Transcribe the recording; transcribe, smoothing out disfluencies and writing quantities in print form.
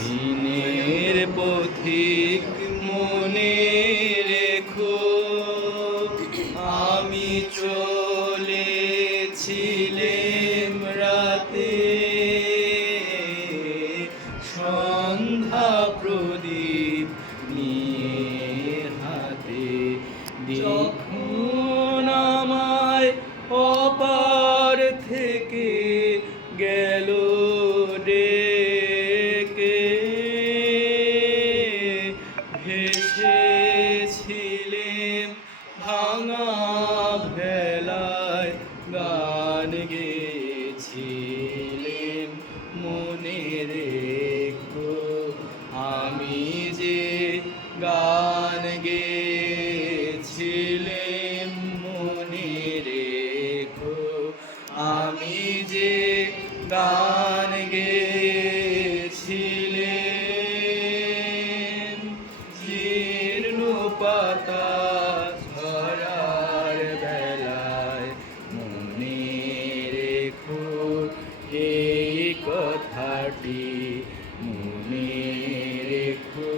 দিনের পথিক মনে রেখো, আমি চলেছিলাম রাতে, সন্ধ্যা প্রদীপ নিয়ে হাতে। যখন আমায় অপার থেকে গেল ডেকে, ভেসেছিলেম ভাঙা ভেলায়, গান গেয়েছিলেম মনে রেখো। আমি যে গান গেয়েছিলেম মনে রেখো, আমি যে গান গেয়েছিলেম। জীর্ণ পাতা ঝরার বেলায় মনে রেখো এই কথাটি, মনে রেখো।